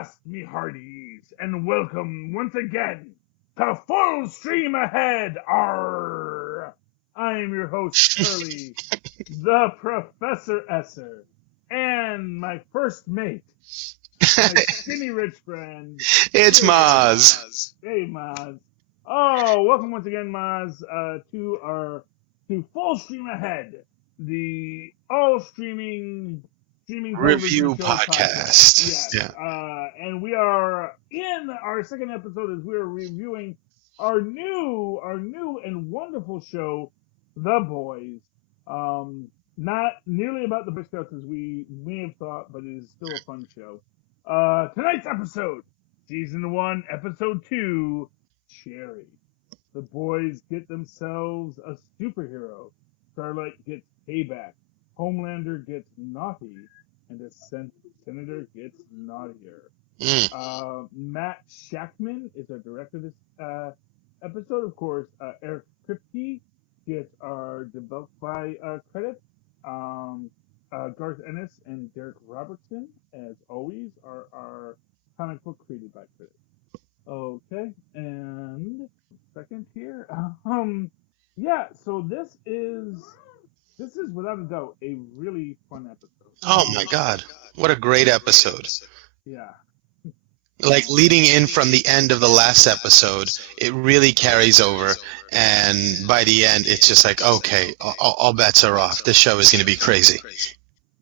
Avast me hearties, and welcome once again to Full Stream Ahead. Arr! I am your host, Curly, the Professor Esser, and my first mate, my skinny rich friend. It's Here we go, Mozz. Hey, Mozz. Oh, welcome once again, Mozz, to Full Stream Ahead, the all streaming television Review show podcast. podcast. Yes. And we are in our second episode as we are reviewing our new and wonderful show, The Boys. Not nearly about the Boy Scouts as we may have thought, but it is still a fun show. Tonight's episode, Season 1, Episode 2, Cherry. The boys get themselves a superhero. Starlight gets payback. Homelander gets naughty. And the senator gets naughtier. Matt Shackman is our director of this episode. Of course, Eric Kripke gets our developed by credits. Garth Ennis and Derek Robertson, as always, are our comic book created by credits. Okay, and second here. Yeah, so this is without a doubt a really fun episode. Oh my God. What a great episode. Yeah. Like leading in from the end of the last episode, it really carries over. And by the end, it's just like, okay, all bets are off. This show is going to be crazy.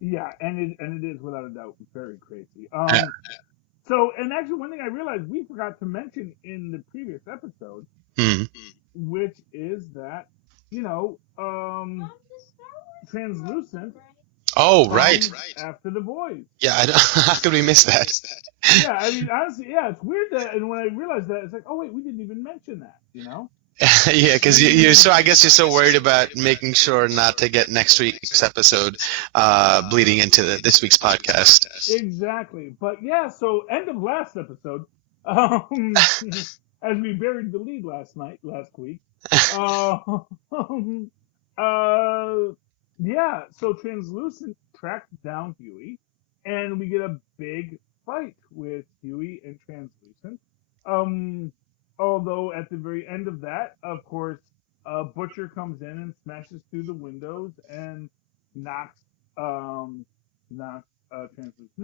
Yeah, and it is without a doubt very crazy. So, and actually, one thing I realized we forgot to mention in the previous episode, which is that, Translucent. Oh, right. After The Boys. Yeah, how could we miss that? Yeah, I mean, honestly, yeah, it's weird that, and when I realized that, it's like, oh wait, we didn't even mention that, Yeah, because you're so. I guess you're so worried about making sure not to get next week's episode bleeding into this week's podcast. Exactly, but yeah. So end of last episode, as we buried the lead last week. Yeah. So Translucent tracked down Huey, and we get a big fight with Huey and Translucent. Although at the very end of that, of course, Butcher comes in and smashes through the windows and knocks Translucent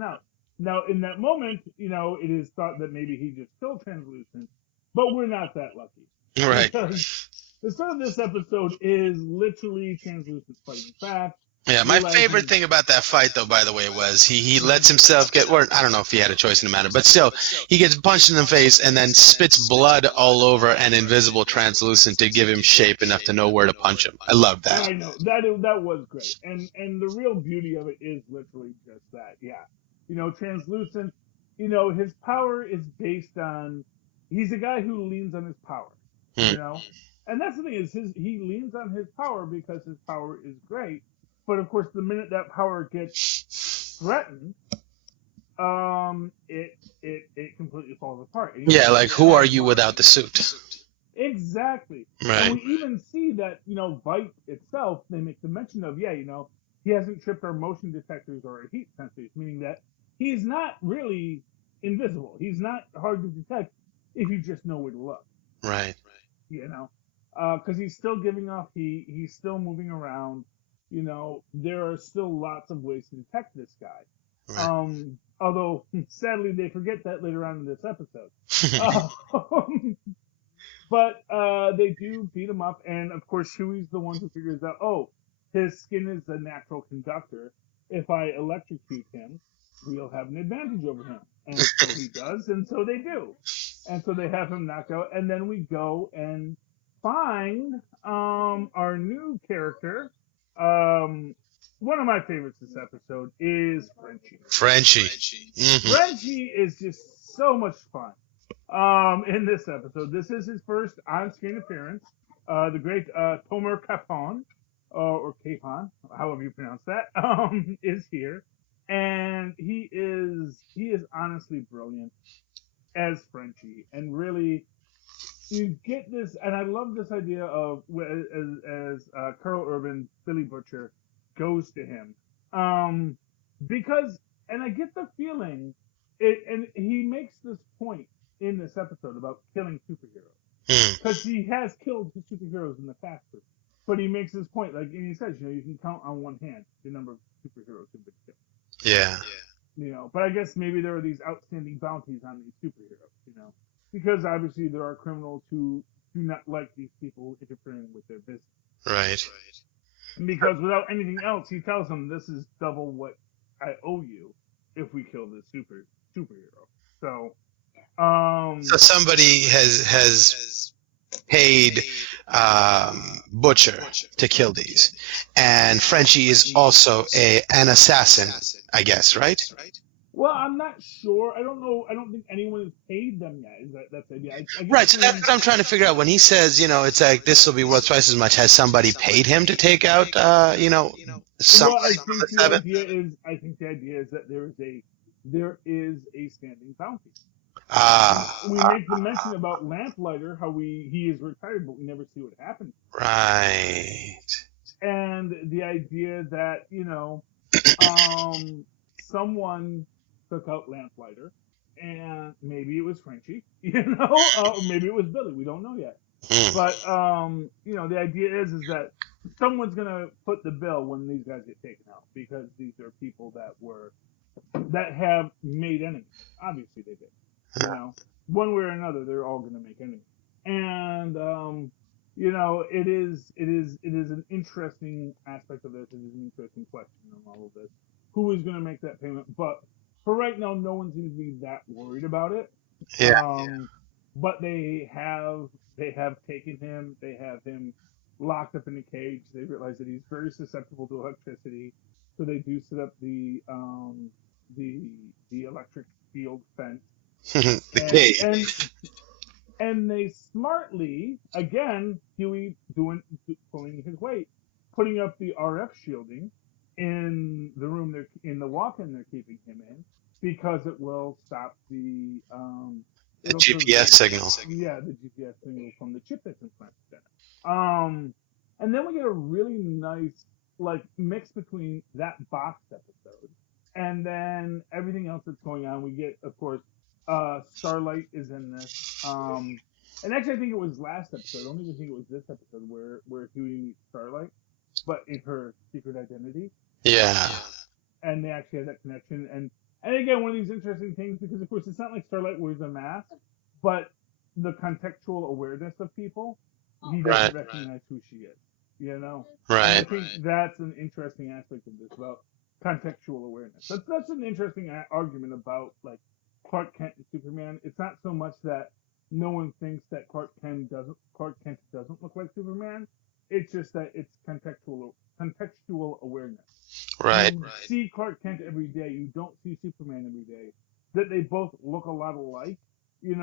out. Now, in that moment, it is thought that maybe he just killed Translucent, but we're not that lucky. Right. Because the start of this episode is literally Translucent fighting back. Yeah, my favorite thing about that fight, though, by the way, was he lets himself get, or I don't know if he had a choice in the matter, but still, he gets punched in the face and then spits blood all over an invisible Translucent to give him shape enough to know where to punch him. I love that. I know, that was great. And the real beauty of it is literally just that, yeah. Translucent, his power is based on, he's a guy who leans on his power, And that's the thing is, he leans on his power because his power is great. But of course, the minute that power gets threatened, it completely falls apart. Yeah, like who are you without the suit? Exactly. Right. And we even see that, Vite itself, they make the mention of, he hasn't tripped our motion detectors or our heat sensors, meaning that he's not really invisible. He's not hard to detect if you just know where to look. Right. Because he's still giving off heat. He's still moving around. There are still lots of ways to detect this guy. Right. Although, sadly, they forget that later on in this episode. But they do beat him up, and of course, Huey's the one who figures out, his skin is a natural conductor. If I electrocute him, we'll have an advantage over him. And so he does, and so they do. And so they have him knocked out, and then we go and find our new character. One of my favorites this episode is Frenchie. Mm-hmm. Frenchie is just so much fun. In this episode, this is his first on-screen appearance. The great Tomer Capon, or Capon, however you pronounce that, is here, and he is honestly brilliant as Frenchie, and really you get this, and I love this idea of as Carl Urban, Billy Butcher goes to him, because, and I get the feeling and he makes this point in this episode about killing superheroes Hmm. because he has killed superheroes in the past, but he makes this point like and he says, you can count on one hand the number of superheroes who've been killed. Yeah. But I guess maybe there are these outstanding bounties on these superheroes, because obviously there are criminals who do not like these people interfering with their business. Right. And because without anything else, he tells them this is double what I owe you if we kill this superhero. So, So somebody has paid Butcher to kill these, and Frenchie is also an assassin, I guess, right? well, I'm not sure. I don't know. I don't think anyone has paid them yet. That's the idea? I get Right. the So that's feeling. what I'm trying to figure out. When he says, it's like this will be worth twice as much, has somebody paid him to take out, Well, somebody from the seven? I think the idea is that there is a standing bounty. We Ah, make the mention about Lamplighter, how he is retired, but we never see what happened. right. And the idea that someone took out Lamplighter, and maybe it was Frenchie, or maybe it was Billy. We don't know yet. Hmm. But the idea is that someone's gonna foot the bill when these guys get taken out because these are people that have made enemies. Obviously, they did. One way or another, they're all gonna make enemies. And it is an interesting aspect of this. It is an interesting question on all of this. Who is going to make that payment? But for right now, no one seems to be that worried about it. Yeah. But they have taken him. They have him locked up in a cage. They realize that he's very susceptible to electricity, so they do set up the the electric field fence. The And cage. and they smartly, again, Huey pulling his weight, putting up the RF shielding in the room in the walk-in they're keeping him in because it will stop The it'll GPS signal. yeah, the GPS signal from the chip that's implanted in it. And then we get a really nice mix between that box episode and then everything else that's going on. We get, of course, Starlight is in this. And actually, I think it was last episode. I don't even think it was this episode where Huey meets Starlight, but in her secret identity. Yeah. And they actually have that connection. And again, one of these interesting things because, of course, it's not like Starlight wears a mask, but the contextual awareness of people, he doesn't recognize who she is. Right. And I think that's an interesting aspect of this about contextual awareness. That's an interesting argument about Clark Kent and Superman. It's not so much that no one thinks that Clark Kent doesn't look like Superman. It's just that it's contextual awareness. Right. You see Clark Kent every day. You don't see Superman every day. That they both look a lot alike. Yeah,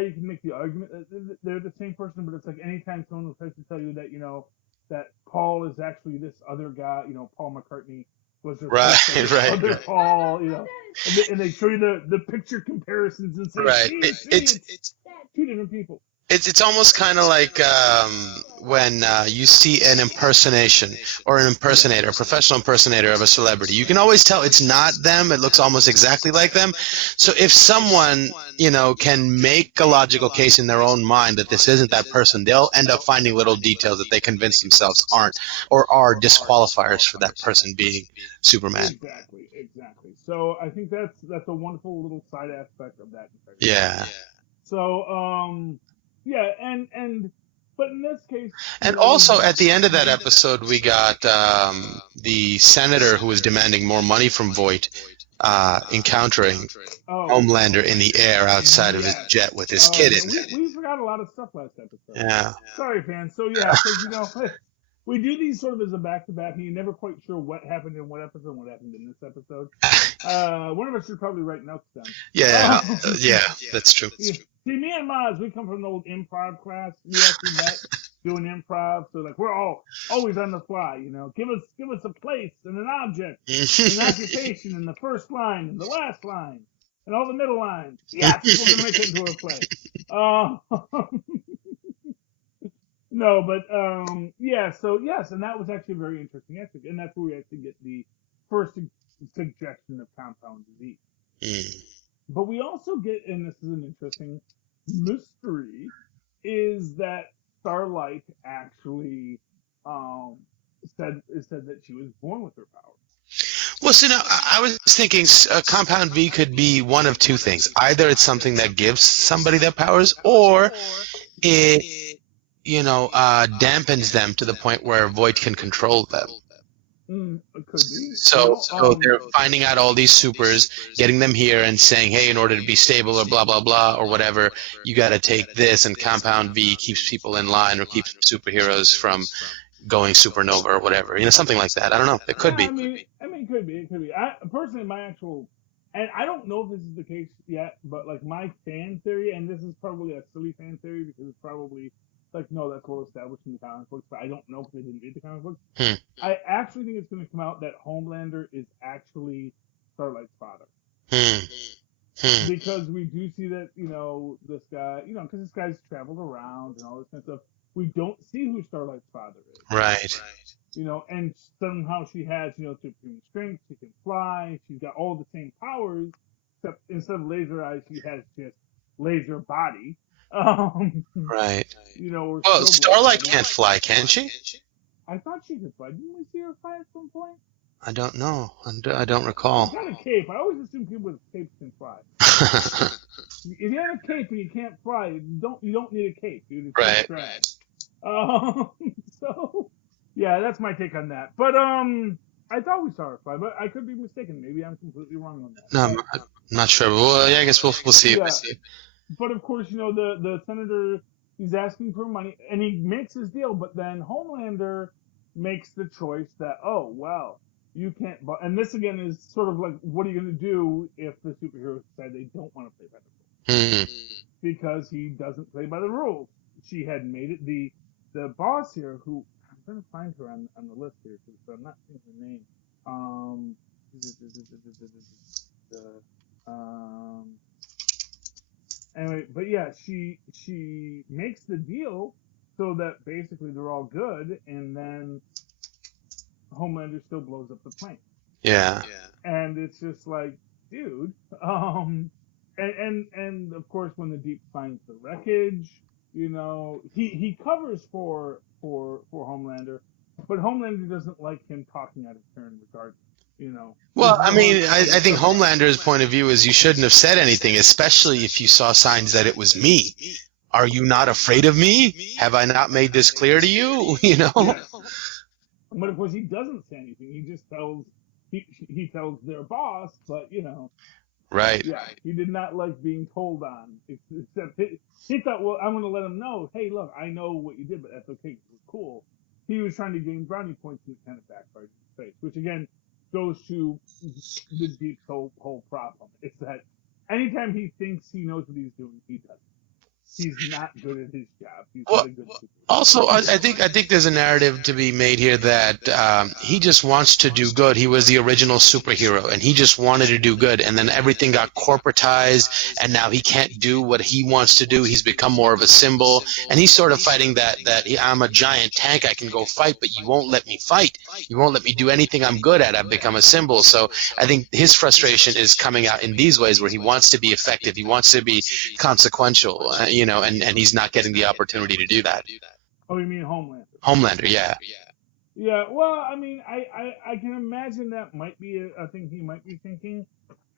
you can make the argument that they're the same person, but it's like anytime someone tries to tell you that, that Paul is actually this other guy, Paul McCartney was replaced by this other Paul, and they show you the picture comparisons and say, Right. see, it's two different people. It's almost kind of like when you see an impersonation or an impersonator, a professional impersonator of a celebrity. You can always tell it's not them. It looks almost exactly like them. So if someone, can make a logical case in their own mind that this isn't that person, they'll end up finding little details that they convince themselves aren't or are disqualifiers for that person being Superman. Exactly. So I think that's a wonderful little side aspect of that. Yeah. So, yeah, but in this case, and also at the end of that episode, we got the senator who was demanding more money from Voight, encountering Homelander in the air outside of his jet with his kid in it. We forgot a lot of stuff last episode. Yeah. Sorry, fans. So yeah, so, we do these sort of as a back-to-back, and you're never quite sure what happened in what episode and what happened in this episode. One of us should probably write notes down. Yeah, that's true. See, me and Mozz, we come from an old improv class. We actually met doing improv, so we're all always on the fly. Give us a place and an object, an occupation, and the first line and the last line, and all the middle lines. Yes, we're gonna make it into a play. No, but yeah. So yes, and that was actually a very interesting aspect, and that's where we actually get the first suggestion of compound disease. But we also get, and this is an interesting mystery, is that Starlight actually um, said that she was born with her powers. Well, so now I was thinking compound V could be one of two things. Either it's something that gives somebody their powers, or it, dampens them to the point where Voight can control them. It could be. So they're finding out all these supers, getting them here, and saying, "Hey, in order to be stable, or blah blah blah, or whatever, you got to take this." And Compound V keeps people in line, or keeps superheroes from going supernova, or whatever. Something like that. I don't know. It could Yeah, be. it could be. It could be. I personally, my actual, and I don't know if this is the case yet, but like my fan theory, and this is probably a silly fan theory because it's probably like no, that's well established in the comic books, but I don't know if they didn't read the comic books. Hmm. I actually think it's going to come out that Homelander is actually Starlight's father. Hmm. Hmm. Because we do see that this guy, because this guy's traveled around and all this kind of stuff. We don't see who Starlight's father is. Right. And somehow she has, superhuman strength. She can fly. She's got all the same powers, except instead of laser eyes, she has just laser body. Right. Or Well, Starlight body. can't fly, can she? I thought she could fly. Didn't we see her fly at some point? I don't know. I don't recall. She's got a cape. I always assume people with capes can fly. If you have a cape and you can't fly, you don't need a cape, dude. It's Right. So yeah, that's my take on that. But I thought we saw her fly, but I could be mistaken. Maybe I'm completely wrong on that. No, I'm not sure. But well, yeah, I guess we'll see. Yeah. But of course, the senator, he's asking for money, and he makes his deal. But then Homelander makes the choice that, oh well, you can't. And this again is sort of like, what are you going to do if the superheroes decide they don't want to play by the rules? Because he doesn't play by the rules. She had made it the boss here, who I'm trying to find her on the list here because I'm not seeing her name. Anyway, but yeah, she makes the deal so that basically they're all good, and then Homelander still blows up the plane. Yeah. And it's just like, dude, and of course when the Deep finds the wreckage, he covers for Homelander, but Homelander doesn't like him talking out of turn regardless. Well, I mean, I think Homelander's point of view is you shouldn't have said anything, especially if you saw signs that it was me. Are you not afraid of me? Have I not made this clear to you? Yes. But of course he doesn't say anything. He just tells he tells their boss, but Right. yeah, he did not like being told on. Except he thought, well, I'm going to let him know. Hey, look, I know what you did, but that's okay. It was cool. He was trying to gain brownie points, and it kind of backfired in his face. Which again goes to the Deep's whole problem. It's that anytime he thinks he knows what he's doing, he doesn't. He's not good at his job. He's not a good superhero. Also, I think there's a narrative to be made here that he just wants to do good. He was the original superhero, and he just wanted to do good, and then everything got corporatized, and now he can't do what he wants to do. He's become more of a symbol, and he's sort of fighting that I'm a giant tank. I can go fight, but you won't let me fight. You won't let me do anything I'm good at. I've become a symbol. So I think his frustration is coming out in these ways where he wants to be effective. He wants to be consequential, and he's not getting the opportunity to do that. Oh, you mean Homelander? Homelander, yeah. Yeah, well, I mean, I can imagine that might be a thing he might be thinking.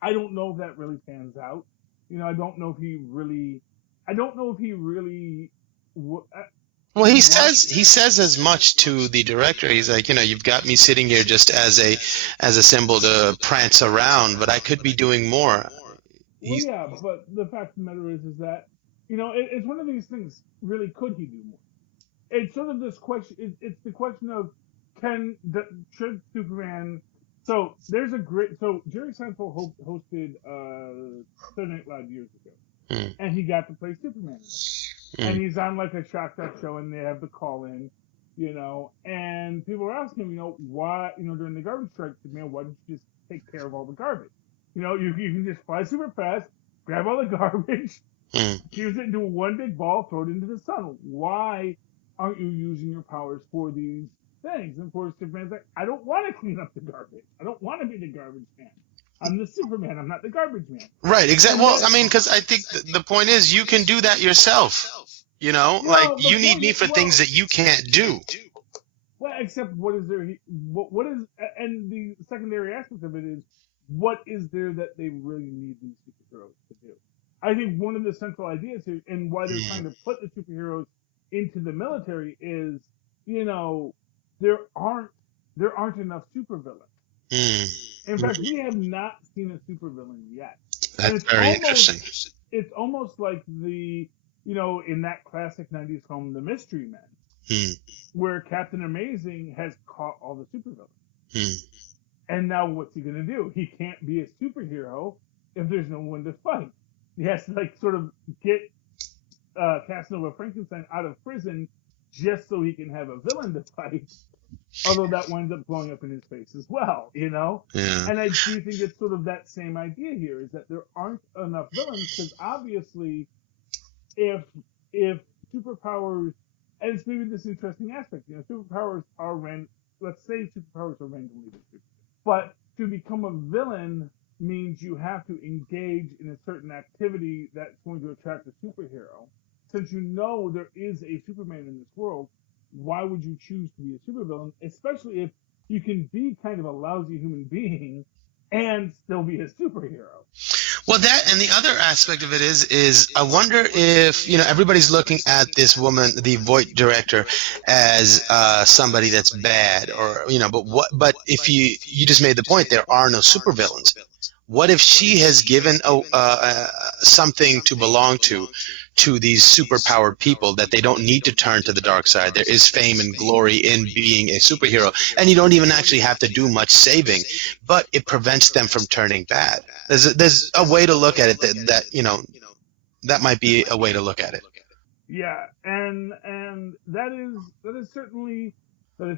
I don't know if that really pans out. I don't know if he really. Well, he says as much to the director. He's like, you've got me sitting here just as a symbol to prance around, but I could be doing more. Well, yeah, but the fact of the matter is that it's one of these things. Really, could he do more? It's sort of this question. It's the question of should Superman? So there's a great. So Jerry Seinfeld hosted Saturday Night Live years ago, and he got to play Superman. And he's on like a shock talk show, and they have the call in, and people are asking him, why, during the garbage strike, man, why don't you just take care of all the garbage? You can just fly super fast, grab all the garbage, fuse it into one big ball, throw it into the sun. Why aren't you using your powers for these things? And of course, Superman's like, I don't want to clean up the garbage. I don't want to be the garbage man. I'm the Superman. I'm not the garbage man. Right, exactly. And Well, that, I mean, because I think the point is you can do that yourself. You know, like the you need point me is, for things that you can't do. well, except what is there? What is, and the secondary aspect of it is, what is there that they really need these superheroes to do? I think one of the central ideas here, and why they're trying Mm, to put the superheroes into the military is, you know, there aren't there aren't enough supervillains. mm, In fact, mm. we have not seen a supervillain yet, and That's very interesting. it's almost like the, in that classic '90s film, The Mystery Men, Mm, where Captain Amazing has caught all the supervillains. mm. And now what's he gonna do? He can't be a superhero if there's no one to fight. He has to like sort of get Casanova Frankenstein out of prison just so he can have a villain to fight. Although that winds up blowing up in his face as well. Yeah. And I do think it's sort of that same idea here, is that there aren't enough villains because obviously, if if superpowers, and it's maybe this interesting aspect, superpowers are let's say superpowers are randomly distributed. But to become a villain means you have to engage in a certain activity that's going to attract a superhero. Since you know there is a Superman in this world, why would you choose to be a supervillain? Especially if you can be kind of a lousy human being and still be a superhero. Well, that and the other aspect of it is I wonder if everybody's looking at this woman, the Voight director, as somebody that's bad, or but if you just made the point, there are no supervillains. What if she has given something to belong to these superpowered people that they don't need to turn to the dark side? There is fame and glory in being a superhero, and you don't even actually have to do much saving, but it prevents them from turning bad. There's a way to look at it that might be a way to look at it. Yeah, and that is certainly a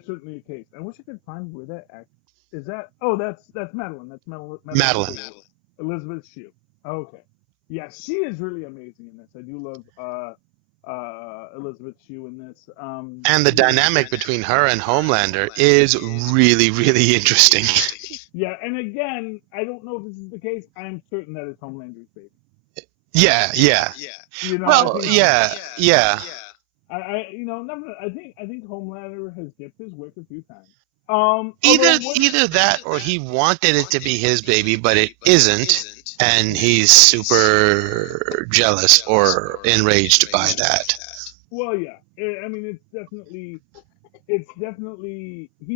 case. I wish I could find where that act is. That Oh, that's Madeline. That's Madeline Madeline. Stewart. Elizabeth Shue. Okay. Yeah, she is really amazing in this. I do love Elizabeth Shue in this. And the dynamic between her and Homelander is really, really interesting. Yeah, and again, I don't know if this is the case. I'm certain that it's Homelander's baby. Yeah, yeah. Well, yeah. I think Homelander has dipped his wick a few times. Either that or he wanted it to be his baby, but it isn't, and he's super jealous or enraged by that. Well, yeah. I mean, he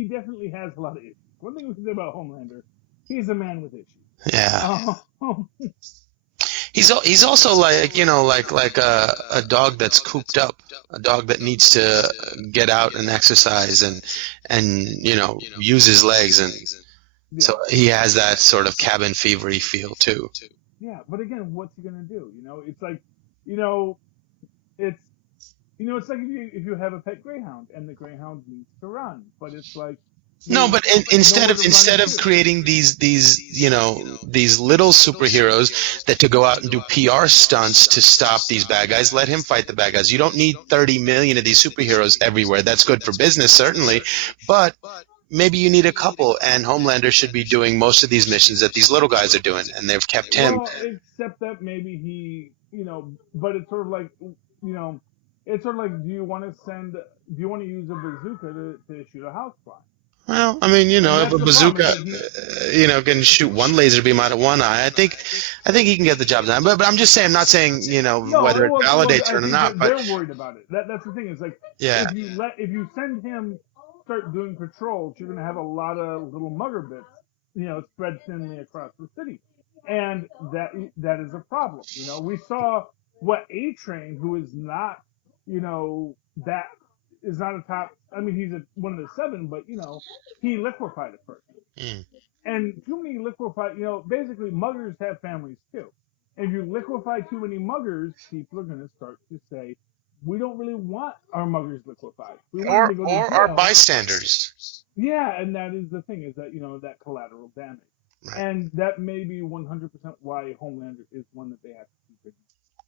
definitely has a lot of issues. One thing we can say about Homelander, he's a man with issues. Yeah. He's also like a dog that's cooped up, a dog that needs to get out and exercise and use his legs, and so he has that sort of cabin fevery feel too. Yeah, but again, what's he gonna do? It's like, it's like if you have a pet greyhound and the greyhound needs to run, but it's like, No, but instead of creating these little superheroes that to go out and do PR stunts to stop these bad guys, let him fight the bad guys. You don't need 30 million of these superheroes everywhere. That's good for business, certainly, but maybe you need a couple, and Homelander should be doing most of these missions that these little guys are doing, and they've kept him. Well, except that maybe he, but it's sort of like, do you want to use a bazooka to shoot a housefly? Well, I mean, if a bazooka, can shoot one laser beam out of one eye, I think he can get the job done. But I'm just saying, I'm not saying, whether it validates it or not. But they're worried about it. That's the thing. Is like, yeah. if you send him start doing patrols, you're going to have a lot of little mugger bits, spread thinly across the city, and that is a problem. We saw what A-Train, who is not, that is not a top. I mean, he's one of the 7, but he liquefied a person. Mm. And too many liquefied, basically muggers have families too. And if you liquefy too many muggers, people are going to start to say, we don't really want our muggers liquefied. We want them to go to jail. Our bystanders. Yeah, and that is the thing, is that, that collateral damage. Right. And that may be 100% why Homelander is one that they have to keep in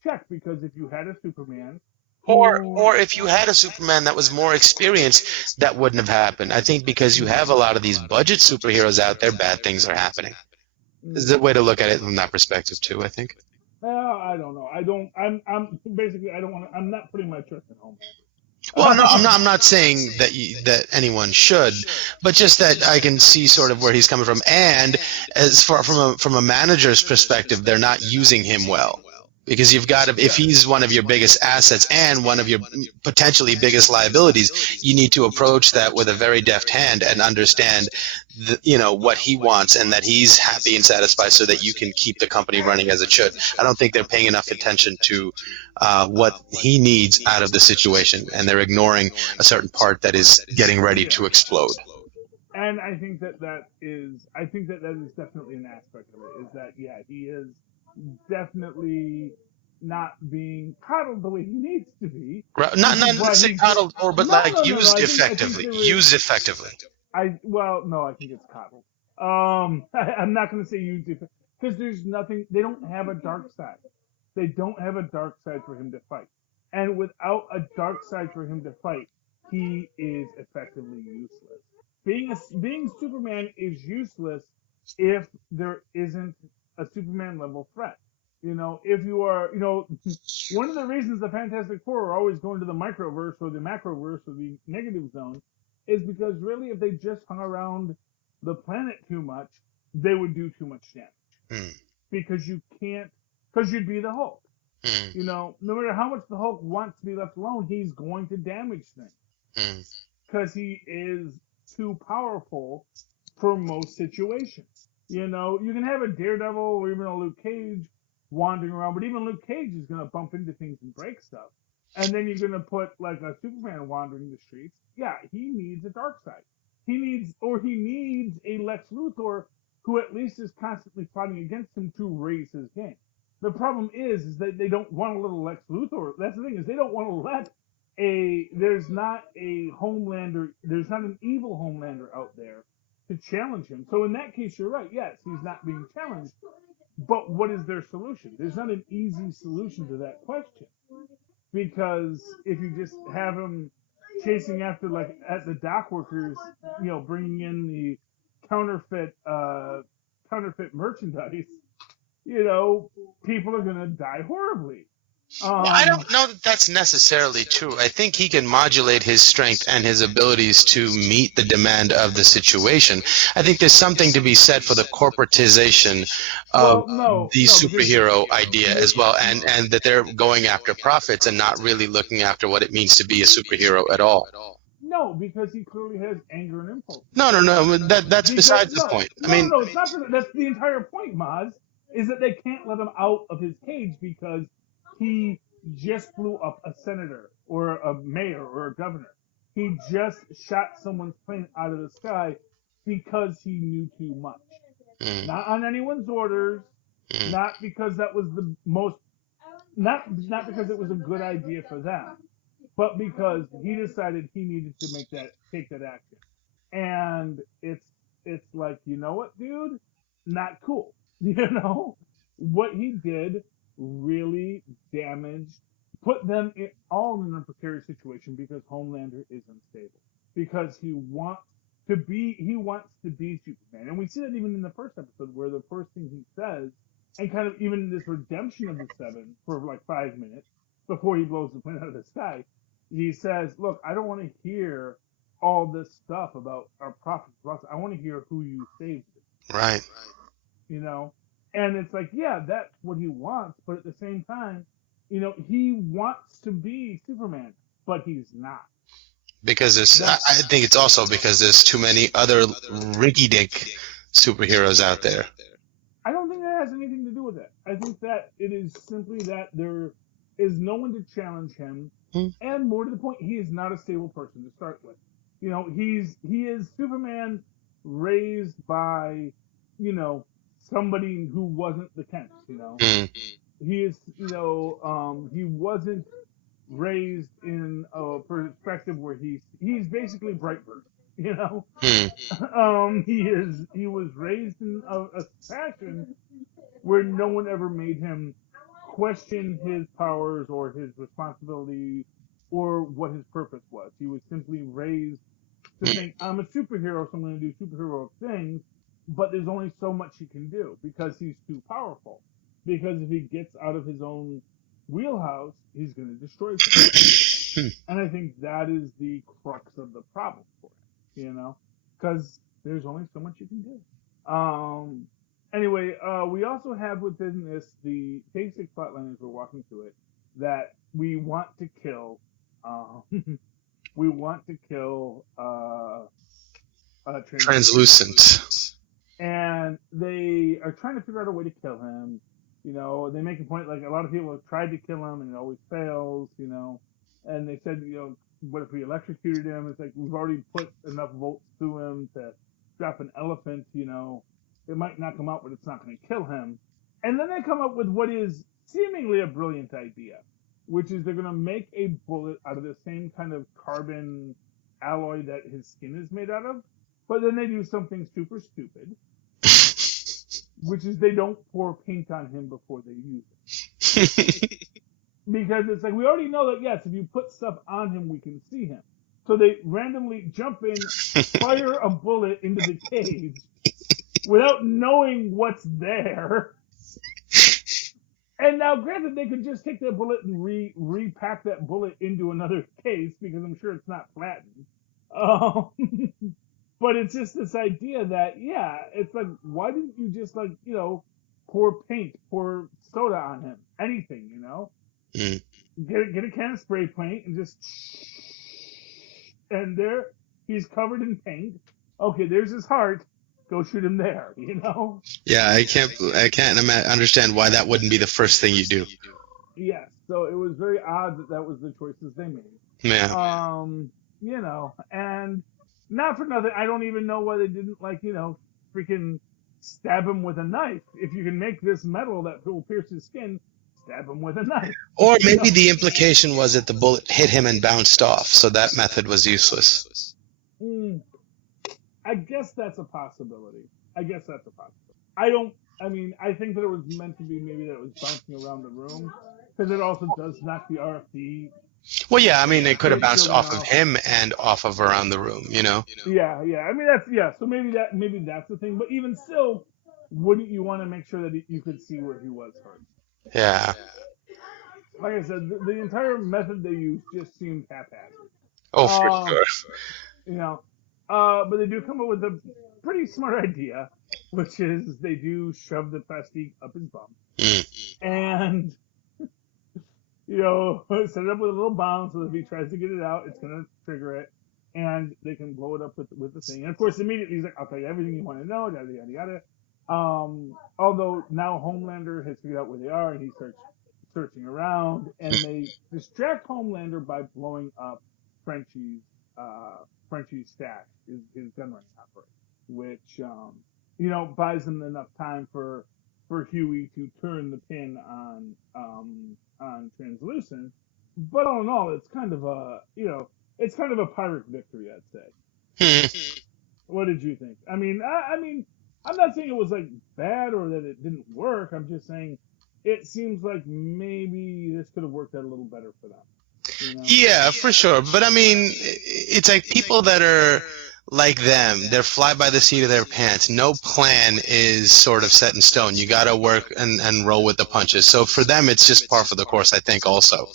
check, because if you had a Superman, or if you had a Superman that was more experienced, that wouldn't have happened. I think because you have a lot of these budget superheroes out there, bad things are happening. Is the way to look at it from that perspective too, I think. Well, I don't know. I don't. I'm basically. I don't want. I'm not putting my trust in Well, no, Homelander. I'm not saying that that anyone should, but just that I can see sort of where he's coming from, and as far from a manager's perspective, they're not using him well because you've got to, if Yeah. he's one of your biggest assets and one of your potentially biggest liabilities, you need to approach that with a very deft hand and understand what he wants and that he's happy and satisfied so that you can keep the company running as it should. I don't think they're paying enough attention to what he needs out of the situation, and they're ignoring a certain part that is getting ready Yeah. to explode. And I think that is. I think that is definitely an aspect of it. Is that yeah, he is definitely not being coddled the way he needs to be, Right? which Not is why say he's coddled, or but no like no no no. used I think effectively. there is. Used effectively. I well no, I think it's coddled. I'm not going to say used because there's nothing. They don't have a dark side. They don't have a dark side for him to fight. And without a dark side for him to fight, he is effectively useless. Being Superman is useless if there isn't a Superman level threat. If you are, one of the reasons the Fantastic Four are always going to the microverse or the macroverse or the negative zone is because really, if they just hung around the planet too much, they would do too much damage Mm, because you can't, because you'd be the Hulk. mm, No matter how much the Hulk wants to be left alone, he's going to damage things mm, because he is too powerful for most situations. You can have a Daredevil or even a Luke Cage wandering around, but even Luke Cage is going to bump into things and break stuff. And then you're going to put like a Superman wandering the streets. Yeah, he needs a dark side. He needs a Lex Luthor who at least is constantly plotting against him to raise his game. The problem is that they don't want a little Lex Luthor. That's the thing is they don't want to let there's not a Homelander, there's not an evil Homelander out there to challenge him. So in that case, you're right. Yes, he's not being challenged. But what is their solution? There's not an easy solution to that question because if you just have him chasing after like at the dock workers, bringing in the counterfeit counterfeit merchandise, people are gonna die horribly. Yeah, I Um, don't know that that's necessarily true. I think he can modulate his strength and his abilities to meet the demand of the situation. I think there's something to be said for the corporatization of well, no, the no, because superhero idea you're as well, and that they're going after profits and not really looking after what it means to be a superhero at all. no, because he clearly has anger and impulse. No, no, no. That's Because besides the no, point. I no, no, mean, no, it's not. That's the entire point, Maz, is that they can't let him out of his cage because he just blew up a senator or a mayor or a governor. He just shot someone's plane out of the sky because he knew too much. mm, Not on anyone's orders, mm, not because that was the most, not because it was a good idea for them, but because he decided he needed to take that action. And it's like, you know what, dude? Not cool. What he did really damaged, put them all in a precarious situation because Homelander is unstable. Because he wants to be Superman. And we see that even in the first episode where the first thing he says, and kind of even this redemption of the Seven for like 5 minutes before he blows the plane out of the sky, he says, "Look, I don't want to hear all this stuff about our profits. I want to hear who you saved." right. You know, and it's like, yeah, that's what he wants, but at the same time, he wants to be Superman, but he's not. Because That I think it's also because there's too many other rinky-dink superheroes out there. I don't think that has anything to do with it. I think that it is simply that there is no one to challenge him, Hmm. and more to the point, he is not a stable person to start with. He is Superman raised by, somebody who wasn't the Kents. Mm, He is, he wasn't raised in a perspective where he's basically Brightburn. You know, mm, he was raised in a fashion where no one ever made him question his powers or his responsibility or what his purpose was. He was simply raised to mm, think, I'm a superhero, so I'm going to do superhero things. but there's only so much he can do because he's too powerful. Because if he gets out of his own wheelhouse, he's going to destroy things. And I think that is the crux of the problem for him, because there's only so much you can do. Anyway, we also have within this the basic plotline as we're walking through it that we want to kill. We want to kill Translucent. and they are trying to figure out a way to kill him. They make a point like a lot of people have tried to kill him and it always fails. And they said, what if we electrocuted him? It's like we've already put enough volts to him to drop an elephant. It might knock him out, but it's not going to kill him. And then they come up with what is seemingly a brilliant idea, which is they're going to make a bullet out of the same kind of carbon alloy that his skin is made out of. But then they do something super stupid, which is they don't pour paint on him before they use it. Because it's like, we already know that, yes, if you put stuff on him, we can see him. So they randomly jump in, fire a bullet into the cage without knowing what's there. And now, granted, they could just take that bullet and repack that bullet into another case because I'm sure it's not flattened. But it's just this idea that, yeah, it's like, why didn't you just, like, pour soda on him? Anything, Mm. Get a can of spray paint and just, and there, he's covered in paint. Okay, there's his heart. Go shoot him there, Yeah, I can't understand why that wouldn't be the first thing you do. Yes, so it was very odd that was the choices they made. Yeah. And not for nothing, I don't even know why they didn't, freaking stab him with a knife. If you can make this metal that will pierce his skin, stab him with a knife. Or maybe the implication was that the bullet hit him and bounced off, so that method was useless. I guess that's a possibility. I think that it was meant to be maybe that it was bouncing around the room, because it also does knock the RFD. Well, yeah, I mean, it could have bounced off of him and off of around the room, Yeah. I mean, so maybe that's the thing. But even still, wouldn't you want to make sure that you could see where he was hurt? Yeah. Like I said, the entire method they used just seemed haphazard. Oh, for sure. But they do come up with a pretty smart idea, which is they do shove the plastique up his bum. And, set it up with a little bomb so that if he tries to get it out, it's going to trigger it. And they can blow it up with the thing. And, of course, immediately he's like, I'll tell you everything you want to know, yada, yada, yada. Although now Homelander has figured out where they are, and he starts searching around, and they distract Homelander by blowing up Frenchie's stash, his gun running operation, which buys them enough time for Huey to turn the pin on Translucent. But all in all, it's kind of a Pyrrhic victory, I'd say. What did you think? I mean, I'm not saying it was like bad or that it didn't work. I'm just saying it seems like maybe this could have worked out a little better for them. Yeah, for sure. But I mean, it's like people that are like them, they're fly by the seat of their pants. No plan is sort of set in stone. You got to work and roll with the punches. So for them, it's just par for the course, I think, also.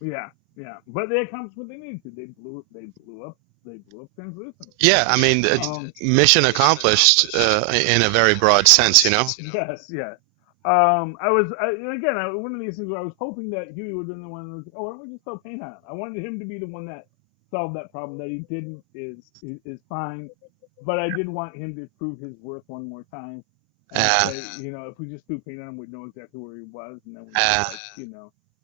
Yeah. But they accomplished what they needed to. They blew up Translucent. Yeah, I mean, mission accomplished in a very broad sense, Yes, yeah. One of these things where I was hoping that Huey would have been the one that was, why don't we just throw paint on him? I wanted him to be the one that solved that problem. That he didn't is fine, but I did want him to prove his worth one more time. And say, if we just threw paint on him, we'd know exactly where he was, and then we'd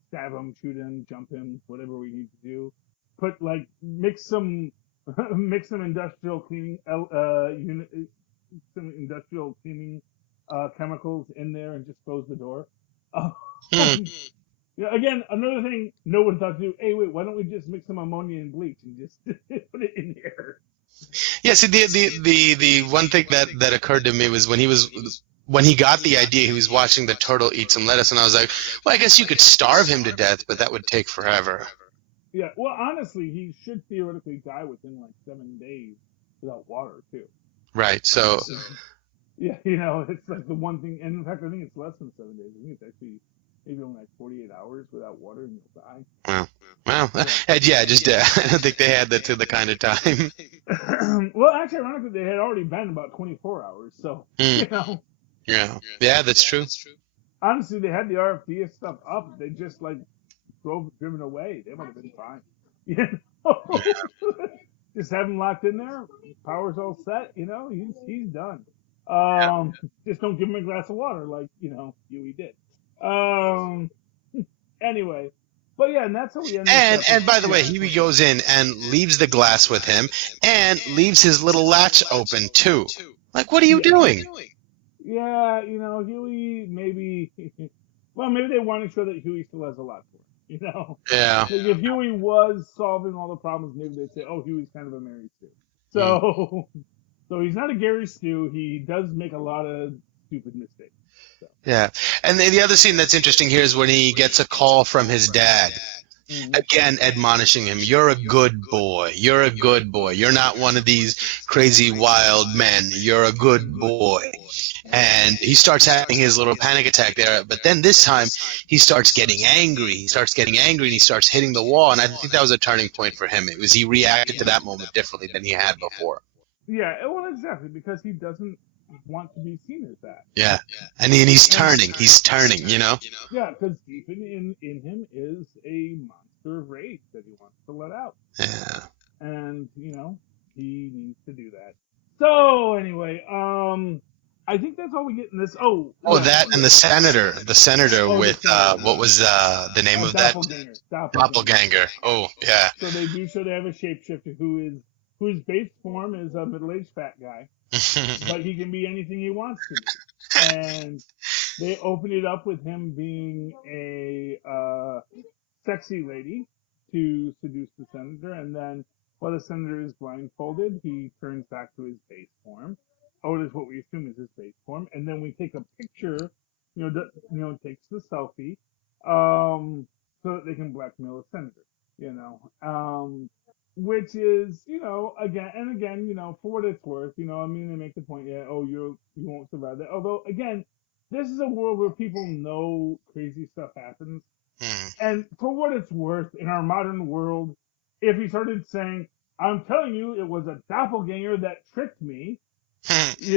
stab him, shoot him, jump him, whatever we need to do. Mix some industrial cleaning chemicals in there and just close the door. Again, another thing no one thought to do. Hey, wait, why don't we just mix some ammonia and bleach and just put it in here? Yeah, see, the one thing that occurred to me was when he got the idea, he was watching the turtle eat some lettuce, and I was like, well, I guess you could starve him to death, but that would take forever. Yeah, well, honestly, he should theoretically die within 7 days without water, too. Right, so Yeah, it's like the one thing, and in fact, I think it's less than 7 days. I think it's actually maybe only like 48 hours without water and you'll die. Wow. Wow. Yeah. And yeah, just I don't think they had that to the kind of time. Well, actually, ironically, they had already been about 24 hours. So, Mm, yeah. Yeah, that's true. honestly, they had the RFD stuff up. They just like driven away. They might have been fine. You know, just have him locked in there. Power's all set. He's done. Just don't give him a glass of water like Huey did. Um, anyway, but yeah, and that's how we end this And episode. by the way, Yeah. Huey goes in and leaves the glass with him and leaves his little latch open too. Like, what are you Yeah. doing? Yeah, Huey maybe. Well, maybe they want to show that Huey still has a lot for him. Yeah. Like if Huey was solving all the problems, maybe they'd say, "Oh, Huey's kind of a Mary Sue." Mm. So, so he's not a Gary Stu. He does make a lot of stupid mistakes. So. Yeah. And the other scene that's interesting here is when he gets a call from his dad. Mhm. Again, admonishing him, you're a good boy. You're a good boy. You're not one of these crazy wild men. You're a good boy. And he starts having his little panic attack there. But then this time, he starts getting angry. He starts getting angry and he starts hitting the wall. And I think that was a turning point for him. It was he reacted to that moment differently than he had before. Yeah, well, exactly, because he doesn't want to be seen as that. Yeah. And he's turning. He's turning, Yeah, because deep in him is a monster of rage that he wants to let out. Yeah. And, he needs to do that. So, anyway, I think that's all we get in this. Oh, Oh, yeah. that and the senator Oh, the with, senator. what was the name of that? Doppelganger. Doppelganger. Oh, yeah. So they do show they have a shapeshifter whose base form is a middle-aged fat guy, but he can be anything he wants to be. And they open it up with him being a sexy lady to seduce the senator, and then while the senator is blindfolded, he turns back to his base form. Oh, it is what we assume is his base form, and then we take a picture. Takes the selfie, so that they can blackmail the senator. Which is, again, for what it's worth, I mean, they make the point, yeah, oh, you won't survive that. Although, again, this is a world where people know crazy stuff happens. And for what it's worth, in our modern world, if he started saying, I'm telling you, it was a doppelganger that tricked me, I think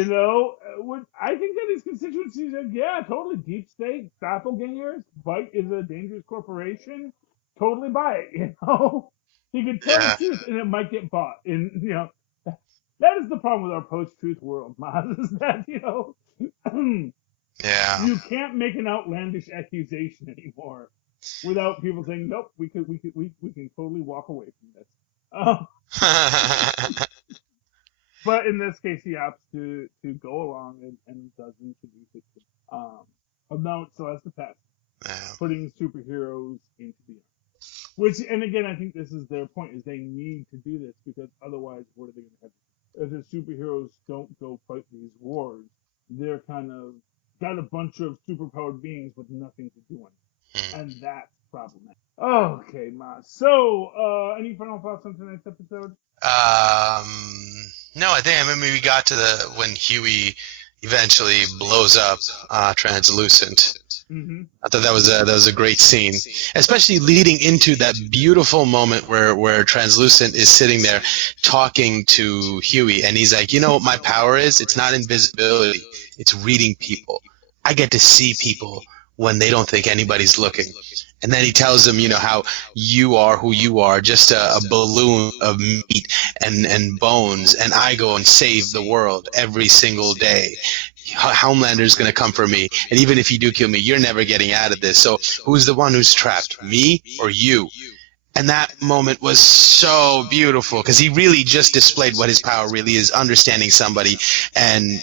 that his constituency said, yeah, totally deep state, doppelgangers, Byte is a dangerous corporation, totally buy it. He could tell the Yeah. truth and it might get bought. And, that is the problem with our post-truth world, Mozz, is that, Yeah. you can't make an outlandish accusation anymore without people saying, nope, we can totally walk away from this. But in this case, he opts to go along and does introduce it to now it still has to pass, Yeah. putting superheroes into the army. Which, and again, I think this is their point, is they need to do this because otherwise, what are they going to have? If the superheroes don't go fight these wars, they're kind of got a bunch of superpowered beings with nothing to do on it. And that's problematic. Okay, Ma. So, any final thoughts on tonight's episode? No, I mean we got to when Huey eventually blows up Translucent. Mm-hmm. I thought that was a great scene, especially leading into that beautiful moment where Translucent is sitting there talking to Huey, and he's like, you know what my power is? It's not invisibility. It's reading people. I get to see people when they don't think anybody's looking. And then he tells him, how you are who you are, just a balloon of meat and bones, and I go and save the world every single day. Homelander's going to come for me, and even if you do kill me, you're never getting out of this. So who's the one who's trapped, me or you? And that moment was so beautiful because he really just displayed what his power really is, understanding somebody and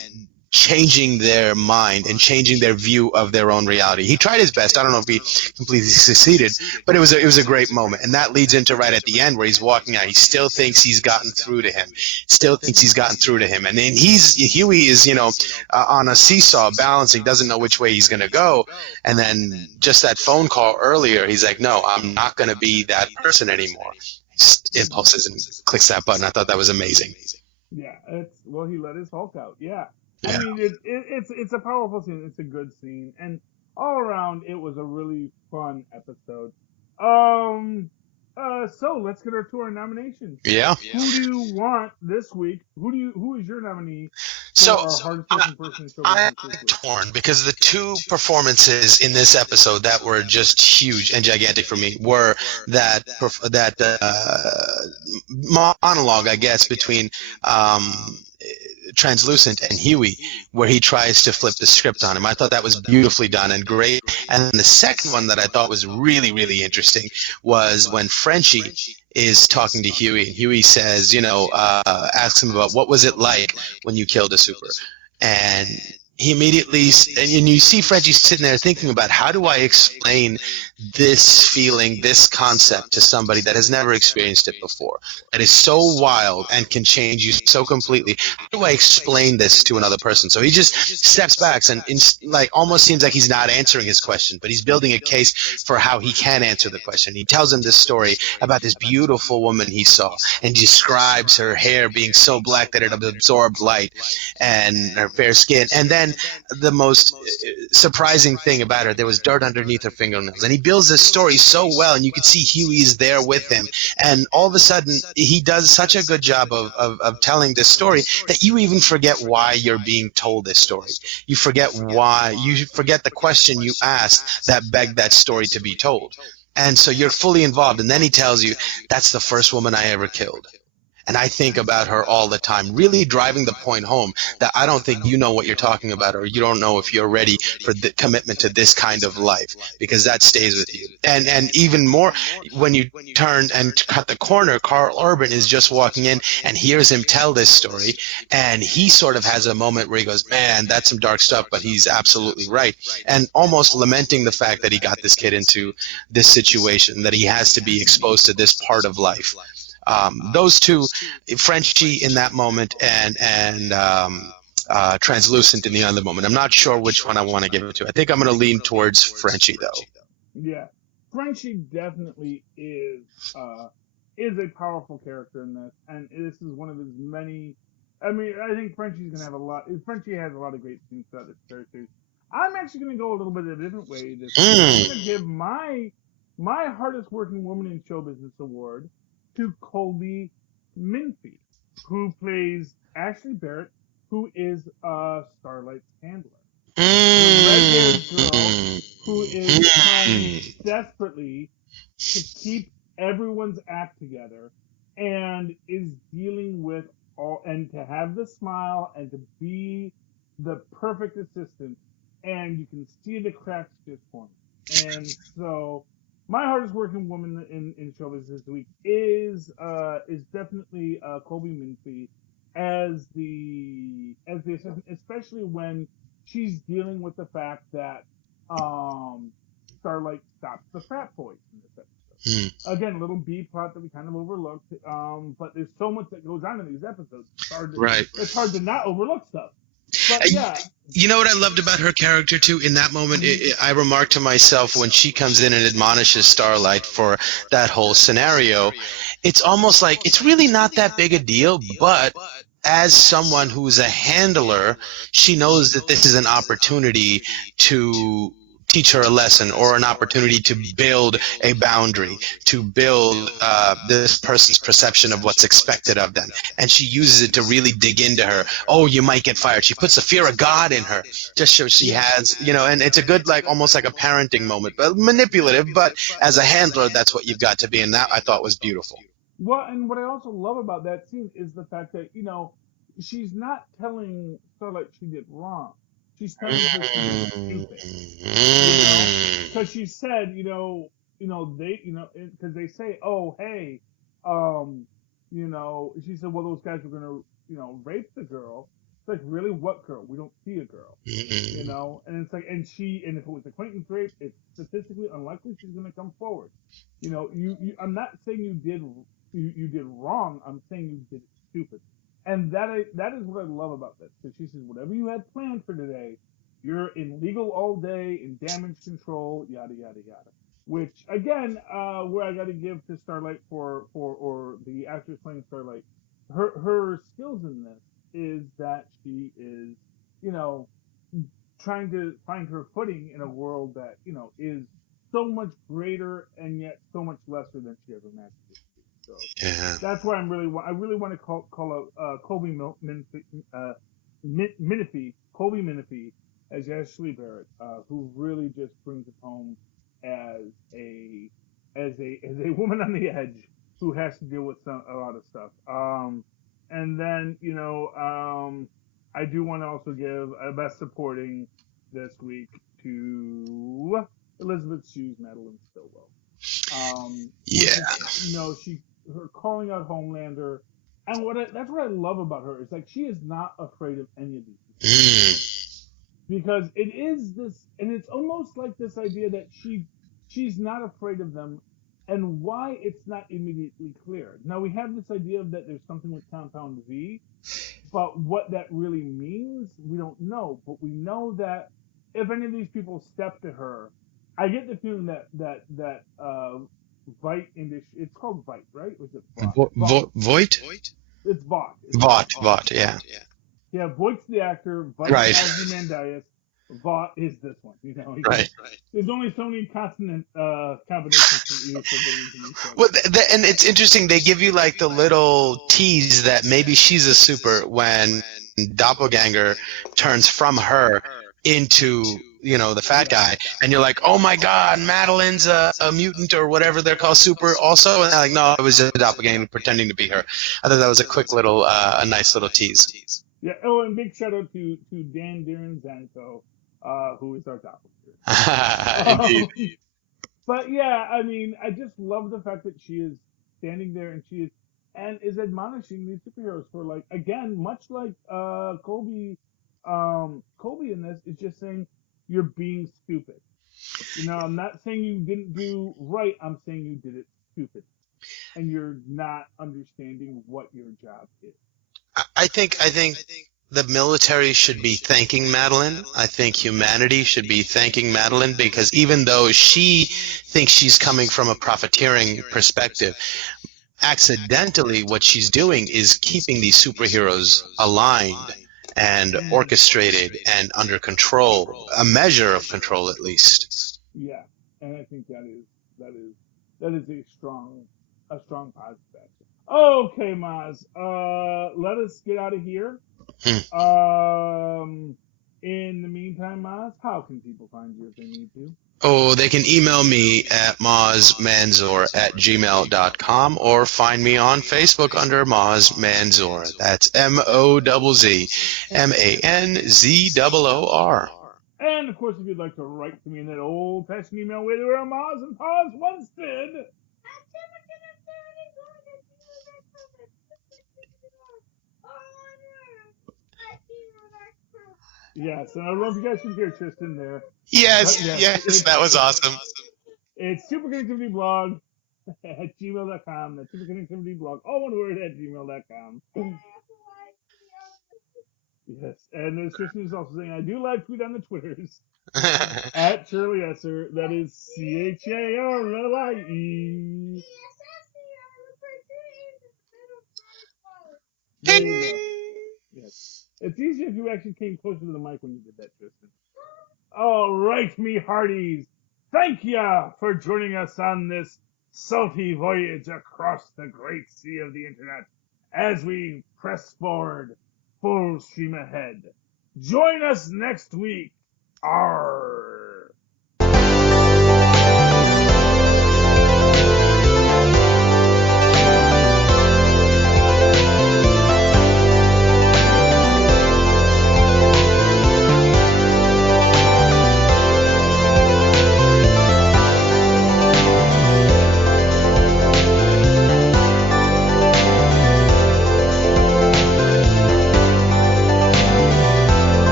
changing their mind and changing their view of their own reality. He tried his best. I don't know if he completely succeeded, but it was a great moment. And that leads into right at the end where he's walking out. He still thinks he's gotten through to him. And then Huey is, on a seesaw balancing, doesn't know which way he's going to go. And then just that phone call earlier, he's like, no, I'm not going to be that person anymore. Just impulses and clicks that button. I thought that was amazing. Yeah, he let his Hulk out. Yeah. I Yeah. mean, it's a powerful scene. It's a good scene, and all around, it was a really fun episode. Um, so let's get to our nominations. Yeah. Who do you want this week? Who is your nominee for So our hardest I, working person in show I'm business this week? torn because the two performances in this episode that were just huge and gigantic for me were that monologue, I guess, between um, Translucent and Huey, where he tries to flip the script on him. I thought that was beautifully done and great. And then the second one that I thought was really, really interesting was when Frenchie is talking to Huey, and Huey says, asks him about what was it like when you killed a super, and he immediately, and you see Frenchie sitting there thinking about how do I explain this feeling, this concept to somebody that has never experienced it before, that is so wild and can change you so completely. How do I explain this to another person? So he just steps back and like almost seems like he's not answering his question, but he's building a case for how he can answer the question. He tells him this story about this beautiful woman he saw and describes her hair being so black that it absorbed light and her fair skin. And then the most surprising thing about her, there was dirt underneath her fingernails. And he builds this story so well, and you can see Huey is there with him. And all of a sudden, he does such a good job of telling this story that you even forget why you're being told this story. You forget the question you asked that begged that story to be told. And so you're fully involved. And then he tells you, that's the first woman I ever killed. And I think about her all the time, really driving the point home that I don't think you know what you're talking about, or you don't know if you're ready for the commitment to this kind of life, because that stays with you. And even more, when you turn and cut the corner, Carl Urban is just walking in and hears him tell this story, and he sort of has a moment where he goes, man, that's some dark stuff, but he's absolutely right. And almost lamenting the fact that he got this kid into this situation, that he has to be exposed to this part of life. Those two, Frenchie in that moment and Translucent in the other moment. I'm not sure which one I want to give it to. I think I'm going to lean towards Frenchie though. Yeah, Frenchie definitely is a powerful character in this, and this is one of his many. I mean, I think Frenchie's gonna have a lot. Frenchie has a lot of great scenes throughout this character. I'm actually gonna go a little bit of a different way this week. I'm gonna give my hardest working woman in show business award to Colby Minfie, who plays Ashley Barrett, who is Starlight's handler. The red-haired girl who is trying desperately to keep everyone's act together and is dealing with all, and to have the smile and to be the perfect assistant, and you can see the cracks just forming. And so my hardest working woman in showbiz this week is definitely Colby Minfie as the assistant, especially when she's dealing with the fact that Starlight stops the frat boys in this episode. Again, a little B plot that we kind of overlooked, but there's so much that goes on in these episodes. Right. It's hard to not overlook stuff. But yeah. You know what I loved about her character too? In that moment, I remarked to myself when she comes in and admonishes Starlight for that whole scenario, it's almost like it's really not that big a deal, but as someone who's a handler, she knows that this is an opportunity to teach her a lesson or an opportunity to build a boundary, to build this person's perception of what's expected of them. And she uses it to really dig into her. Oh, you might get fired. She puts the fear of God in her just so she has, and it's a good, like, almost like a parenting moment, but manipulative. But as a handler, that's what you've got to be. And that I thought was beautiful. Well, and what I also love about that scene is the fact that, she's not telling Starlight she did wrong. She's telling her she did stupid. Because she said, because they say, oh, hey, she said, well, those guys were gonna, rape the girl. It's like, really, what girl? We don't see a girl, and it's like, and if it was acquaintance rape, it's statistically unlikely she's gonna come forward. I'm not saying you did wrong. I'm saying you did stupid. And that is what I love about this. Because she says, whatever you had planned for today, you're in legal all day, in damage control, yada, yada, yada. Which, again, where I got to give to Starlight or the actress playing Starlight, her skills in this is that she is, you know, trying to find her footing in a world that, is so much greater and yet so much lesser than she ever imagined it to be. So Yeah. that's why I really want to call out Colby Minifie as Ashley Barrett, who really just brings it home as a as a woman on the edge who has to deal with a lot of stuff. And then I do want to also give a best supporting this week to Elizabeth Shue's Madeline Stillwell. Which Yeah. is, her calling out Homelander, and that's what I love about her. Is like she is not afraid of any of these because it is this, and it's almost like this idea that she's not afraid of them, and why it's not immediately clear. Now we have this idea of that there's something with Compound V, but what that really means, we don't know. But we know that if any of these people step to her, I get the feeling that Vite it's called Vite, right? Or is it Vought? Voight? It's Vought. Vought, yeah. Yeah, Voight's the actor. Vite Right. is Ozymandias. Vought is this one. Right. There's only so many consonant combinations you use. Well, and it's interesting. They give you like the little tease that maybe she's a super when Doppelganger turns from her into the fat guy, and you're like, oh my god, Madeline's a mutant or whatever they're called, super also, and they're like, no, it was just a doppelganger pretending to be her. I thought that was a quick little, a nice little tease. Yeah. Oh, and big shout out to Dan Darren Zanko, who is our doppelganger. Indeed. But yeah, I mean, I just love the fact that she is standing there and is admonishing these superheroes for, like, again, much like Colby in this is just saying you're being stupid. I'm not saying you didn't do right. I'm saying you did it stupid, and you're not understanding what your job is. I think the military should be thanking Madeline. I think humanity should be thanking Madeline, because even though she thinks she's coming from a profiteering perspective, accidentally what she's doing is keeping these superheroes aligned and orchestrated and under control, a measure of control at least. Yeah, and I think that is a strong positive action. Okay, Mozz. Let us get out of here. In the meantime, Mozz, how can people find you if they need to? Oh, they can email me at mozzmanzor@gmail.com or find me on Facebook under Mozz Manzor. That's MOZZMANZOOR. And of course, if you'd like to write to me in that old-fashioned email way the way Mozz and Paz once did. Yes, and I don't know if you guys can hear Tristan there. Yes, that was awesome. It's superconnectivityblog at gmail.com. That's superconnectivityblog, all one word, at gmail.com. Yes, and as Tristan is also saying, I do live tweet on the Twitters at Shirley Esser. That is CHARLIE. Yes. It's easier if you actually came closer to the mic when you did that, Tristan. All right, me hearties. Thank ya for joining us on this salty voyage across the great sea of the internet as we press forward, full steam ahead. Join us next week. Arr.